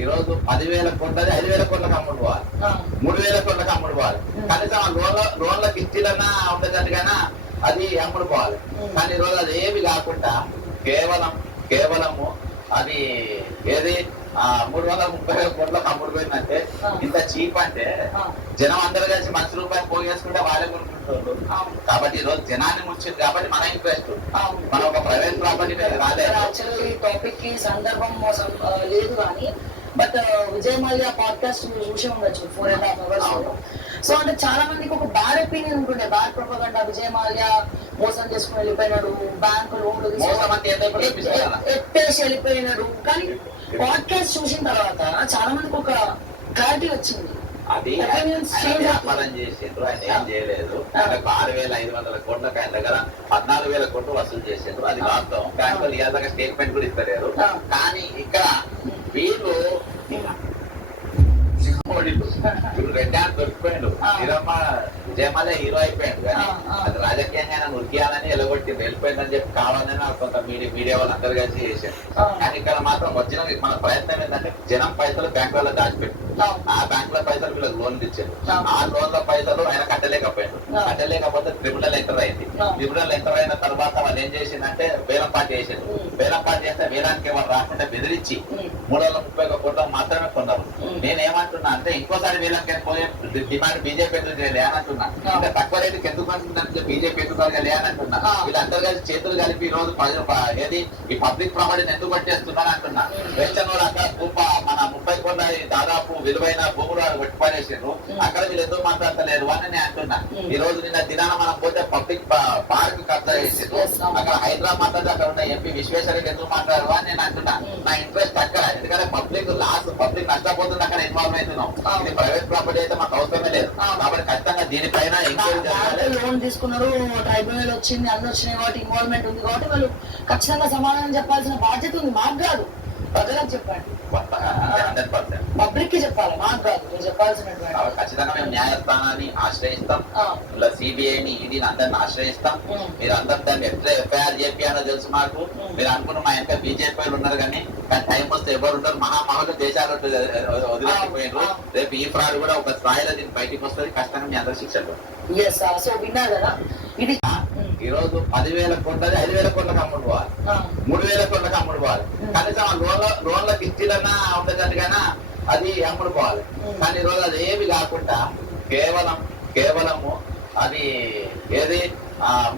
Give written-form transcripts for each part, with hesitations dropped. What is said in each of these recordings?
ఈ రోజు 10,000 కొంటది 5,000 కోట్లకు అమ్ముడు పోవాలి, 3,000 కోట్లకు అమ్ముడు పోవాలి. కనీసం ఆ లోన్ల కిస్తీలన్నా ఉండేటట్టుగానా అది అమ్ముడు పోవాలి. కానీ ఈ రోజు అది ఏమి కాకుండా కేవలము అది ఏది 330 కోట్లకు అమ్ముడు పోయిందంటే ఇంత చీప్ అంటే జనం అందరూ కలిసి ₹1 పోగేసుకుంటే వాళ్ళే కొనుక్కుంటారు. కాబట్టి ఈ రోజు జనాన్ని ముంచింది కాబట్టి మన ఇంట్రెస్ట్ మన ఒక ప్రైవేట్ ప్రాపర్టీ రాలేదు. ఈ టాపిక్ కి సందర్భం మోసం లేదు కానీ బట్ విజయ్ మాల్యా పాడ్కాస్ట్ చూసే ఉండొచ్చు 4.5 hours. సో అంటే చాలా మందికి ఒక బ్యాడ్ ఒపీనియన్ ఉంటుండే, బ్యాడ్ ప్రొపగండా. విజయ్ మాల్యా మోసం చేసుకుని వెళ్ళిపోయినాడు, బ్యాంకు లోన్లు ఎత్తేసి వెళ్ళిపోయినాడు. కానీ పాడ్కాస్ట్ చూసిన తర్వాత చాలా మందికి ఒక క్లారిటీ వచ్చింది. అది వ్యాపారం చేసిండ్రు, ఆయన ఏం చేయలేదు. ఆయనకు 6,500 కోట్లకు ఆయన దగ్గర 14,000 కోట్లు వసూలు చేసిండ్రు. అది వాస్తవం. బ్యాంకులు ఇవాళ స్టేట్మెంట్ కూడా ఇస్తలేరు. కానీ ఇక్కడ వీళ్ళు ఇప్పుడు రెడ్డాన్ని దొరికిపోయాడు. విజయమాల హీరో అయిపోయాడు. కానీ అది రాజకీయంగా ఉరికియాలని ఎలగొట్టింది, వెళ్ళిపోయిందని చెప్పి కావాలని కొంత మీడియా వాళ్ళు అందరు కలిసి చేశారు. కానీ ఇక్కడ మాత్రం వచ్చిన మన ప్రయత్నం ఏంటంటే జనం పైసలు బ్యాంకులలో దాచిపెట్టు, ఆ బ్యాంకుల పైసలు వీళ్ళకి లోన్లు ఇచ్చారు. ఆ లోన్ల పైసలు ఆయన కట్టలేకపోతే ట్రిబ్యునల్ ఎంటర్ అయింది. ట్రిబ్యునల్ ఎంటర్ అయిన తర్వాత వాళ్ళు ఏం చేసిందంటే వేలం పార్టీ చేశారు. వేలం పార్టీ చేస్తే వేలానికి వాళ్ళు రాకుండా బెదిరించి 331 కోట్ల మాత్రమే కొన్నారు. నేనేమంటున్నా అంటే ఇంకోసారి వీళ్ళకి పోయే డిమాండ్ బీజేపీ ఎందుకు లేనంటున్నా, ఇంకా తక్కువ రేటుకి ఎందుకు అంటుందంటే బీజేపీ ఎందుకు లేనంటున్నా. వీళ్ళందరూ కలిసి చేతులు కలిపి ఈ రోజు ఏది ఈ పబ్లిక్ ప్రాపర్టీని ఎందుకు పట్టేస్తున్నారు అంటున్నా. వెస్టర్న్ వాళ్ళు అక్కడ మన 30 కోట్ల దాదాపు విలువైన భూములు కొట్టిపడేసారు. అక్కడ వీళ్ళు ఎందుకు మాట్లాడతలేరు అని నేను అంటున్నా. ఈ రోజు నిన్న దినాన మనం పోతే పబ్లిక్ పార్క్ కబ్జా చేసారు. అక్కడ హైదరాబాద్ మాట్లాడితే అక్కడ ఉన్న ఎంపీ విశ్వేశ్వరకి ఎందుకు మాట్లాడరు అని నేను అంటున్నా. నా ఇంట్రెస్ట్ అక్కడ, ఎందుకంటే పబ్లిక్ నష్టపోతుంది, అక్కడ ఇన్వాల్వ్ అవుతున్నాం. ఇది ప్రైవేట్ ప్రాపర్టీ అయితే మాకు అవసరమే లేదు. కాబట్టి ఖచ్చితంగా దీనిపైన ఎంక్వైరీ జరగాలి. లోన్ తీసుకున్నారు, ట్రైబ్యునల్ వచ్చింది, అన్ని వచ్చినాయి కాబట్టి ఇన్వాల్వ్మెంట్ ఉంది కాబట్టి వాళ్ళు ఖచ్చితంగా సమాధానం చెప్పాల్సిన బాధ్యత ఉంది. మాకు కాదు, ప్రజలకు చెప్పండి, 100%. పబ్లిక్ కి చెప్పాలి, మాకు కాదు. మీరు చెప్పాల్సినటువంటి ఖచ్చితంగా మేము న్యాయస్థానాన్ని ఆశ్రయిస్తాం, ఇలా సిబిఐని ఇది అందరిని ఆశ్రయిస్తాం. మీరు అందరు దాన్ని ఎట్లా ఎఫ్ఐఆర్ చేపియాలో తెలుసు మాకు. మీరు అనుకున్న మా ఇంకా బీజేపీ వాళ్ళు ఉన్నారు కానీ టైం వస్తే ఎవరు ఉంటారు. మహామహులు దేశాలు వదిలేకపోయినారు. రేపు ఈ ఫ్రాడ్ కూడా ఒక స్థాయిలో దీన్ని బయటికి వస్తుంది. కష్టంగా మీ అందరూ శిక్షలు. సో విన్నారు కదా, ఇది ఈ రోజు 10,000 కొంటది 5,000 కోట్లకు అమ్ముడు పోవాలి, 3,000 కోట్లకు అమ్ముడు పోవాలి. కనీసం ఆ లోన్ల కిస్తీలన్నా ఉండేటట్టుగానా అది అమ్ముడు పోవాలి. కానీ ఈ రోజు అది ఏమి కాకుండా కేవలము అది ఏది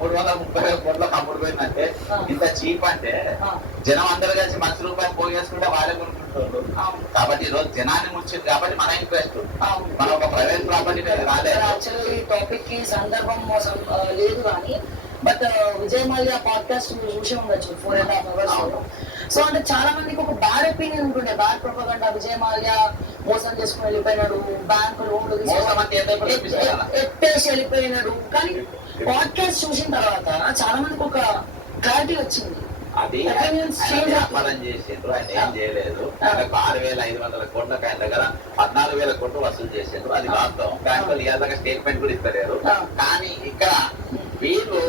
330 కోట్లకు అమ్ముడు పోయిందంటే ఇంత చీప్ అంటే జనం అందరూ కలిసి ₹1 పోగేసుకుంటే వాళ్ళే కొనుక్కుంటారు. కాబట్టి ఈ రోజు జనాన్ని ముంచింది కాబట్టి మన ఇంట్రెస్ట్ మన ఒక ప్రైవేట్ ప్రాపర్టీ రాలేదు. ఈ టాపిక్ కి సందర్భం మోసం లేదు కానీ బట్ విజయ్ మాల్యా పాడ్కాస్ట్ చూసే ఉండొచ్చు 4.5 hours. సో అంటే చాలా మందికి ఒక బ్యాడ్ ఒపీనియన్ ఉంటుండే, బ్యాడ్ ప్రొపగండా. విజయ్ మాల్యా మోసం చేసుకుని వెళ్ళిపోయినాడు, బ్యాంకు లోన్లు ఎత్తేసి వెళ్ళిపోయినాడు. కానీ పాడ్కాస్ట్ చూసిన తర్వాత చాలా మందికి ఒక క్లారిటీ వచ్చింది. అది వ్యాపారం చేసిండ్రు, ఆయన ఏం చేయలేదు. ఆయనకు 6,500 కోట్లకు ఆయన దగ్గర 14,000 కోట్లు వసూలు చేసిండ్రు. అది వాస్తవం. బ్యాంకులు ఇవాళ స్టేట్మెంట్ కూడా ఇస్తలేరు. కానీ ఇక్కడ వీళ్ళు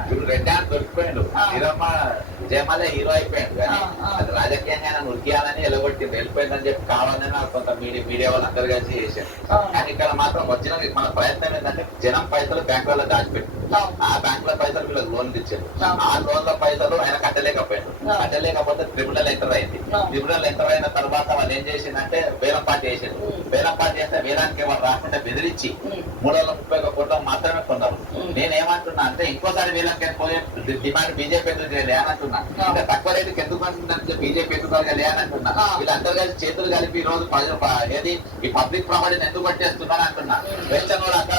ఇప్పుడు రెడ్డాన్ని దొరికిపోయాడు. విజయమాల హీరో అయిపోయాడు. కానీ అది రాజకీయంగా ఉరికియాలని ఎలగొట్టింది, వెళ్ళిపోయిందని చెప్పి కావాలని కొంత మీడియా వాళ్ళు అందరు కలిసి చేశారు. కానీ ఇక్కడ మాత్రం వచ్చిన మన ప్రయత్నం ఏంటంటే జనం పైసలు బ్యాంకులలో దాచిపెట్టు, ఆ బ్యాంకుల పైసలు వీళ్ళకి లోన్లు ఇచ్చారు. ఆ లోన్ల పైసలు ఆయన కట్టలేకపోతే ట్రిబ్యునల్ ఎంటర్ అయింది. ట్రిబ్యునల్ ఎంటర్ అయిన తర్వాత వాళ్ళు ఏం చేసిందంటే వేలం పార్టీ చేశారు. వేలం పార్టీ చేస్తే వేలానికి వాళ్ళు రాకుండా బెదిరించి 331 కోట్ల మాత్రమే కొన్నారు. నేనేమంటున్నా అంటే ఇంకోసారి వీళ్ళకి పోయే డిమాండ్ బీజేపీ ఎందుకు లేనంటున్నా, ఇంకా తక్కువ రేటుకి ఎందుకు అంటుందంటే బీజేపీ ఎందుకు లేనంటున్నా. వీళ్ళందరూ కలిసి చేతులు కలిపి ఈ రోజు ఏది ఈ పబ్లిక్ ప్రాపర్టీని ఎందుకు పట్టేస్తున్నారు అంటున్నా. వెస్టర్న్ వాళ్ళు అక్కడ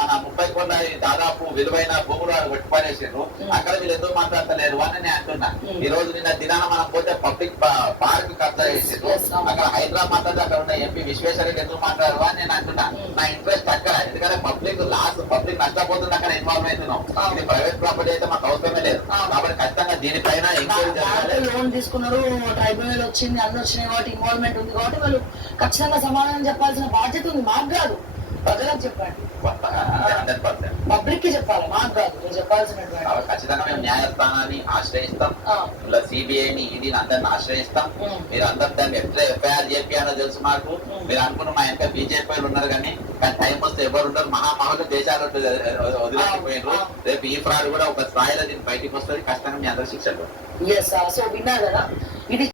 మన 30 కోట్ల దాదాపు విలువైన భూములు కొట్టిపడేసారు. అక్కడ వీళ్ళు ఎందుకు మాట్లాడతలేరు అని నేను అంటున్నా. ఈ రోజు నిన్న దినాన మనం పోతే పబ్లిక్ పార్క్ కబ్జా చేసారు. అక్కడ హైదరాబాద్ మాట్లాడితే అక్కడ ఉన్న ఎంపీ విశ్వేశ్వరకి ఎందుకు మాట్లాడరు అని నేను అంటున్నా. నా ఇంట్రెస్ట్ అక్కడ, ఎందుకంటే పబ్లిక్ నష్టపోతుంది, అక్కడ ఇన్వాల్వ్ అవుతున్నాం. ఇది ప్రైవేట్ ప్రాపర్టీ అయితే మాకు అవసరమే లేదు. కాబట్టి ఖచ్చితంగా దీనిపైన ఎంక్వైరీ జరగాలి. లోన్ తీసుకున్నారు, ట్రైబ్యునల్ వచ్చింది, అన్ని వచ్చినాయి కాబట్టి ఇన్వాల్వ్మెంట్ ఉంది కాబట్టి వాళ్ళు ఖచ్చితంగా సమాధానం చెప్పాల్సిన బాధ్యత ఉంది. మాకు కాదు, ప్రజలకు చెప్పండి, 100%. పబ్లిక్ కి చెప్పాలి, మాకు కాదు, మీరు చెప్పాల్సినటువంటి. కాబట్టి ఖచ్చితంగా మేము న్యాయస్థానాన్ని ఆశ్రయిస్తాం, ఇలా సిబిఐని ఈడీని అందరిని ఆశ్రయిస్తాం. మీరు అందరు దాన్ని ఎట్లా ఎఫ్ఐఆర్ చేపియాలో తెలుసు మాకు. మీరు అనుకున్న మా ఇంకా బీజేపీ ఉన్నారు కానీ టైం వస్తే ఎవరు ఉండరు, మహామహులు దేశాలు వదిలేసిపోయినారు. రేపు ఈ ఫ్రాడ్ కూడా ఒక స్థాయిలో దీన్ని బయటికి వస్తుంది, ఖచ్చితంగా మీ అందరూ శిక్షలు. సో విన్నారు కదా, ఇది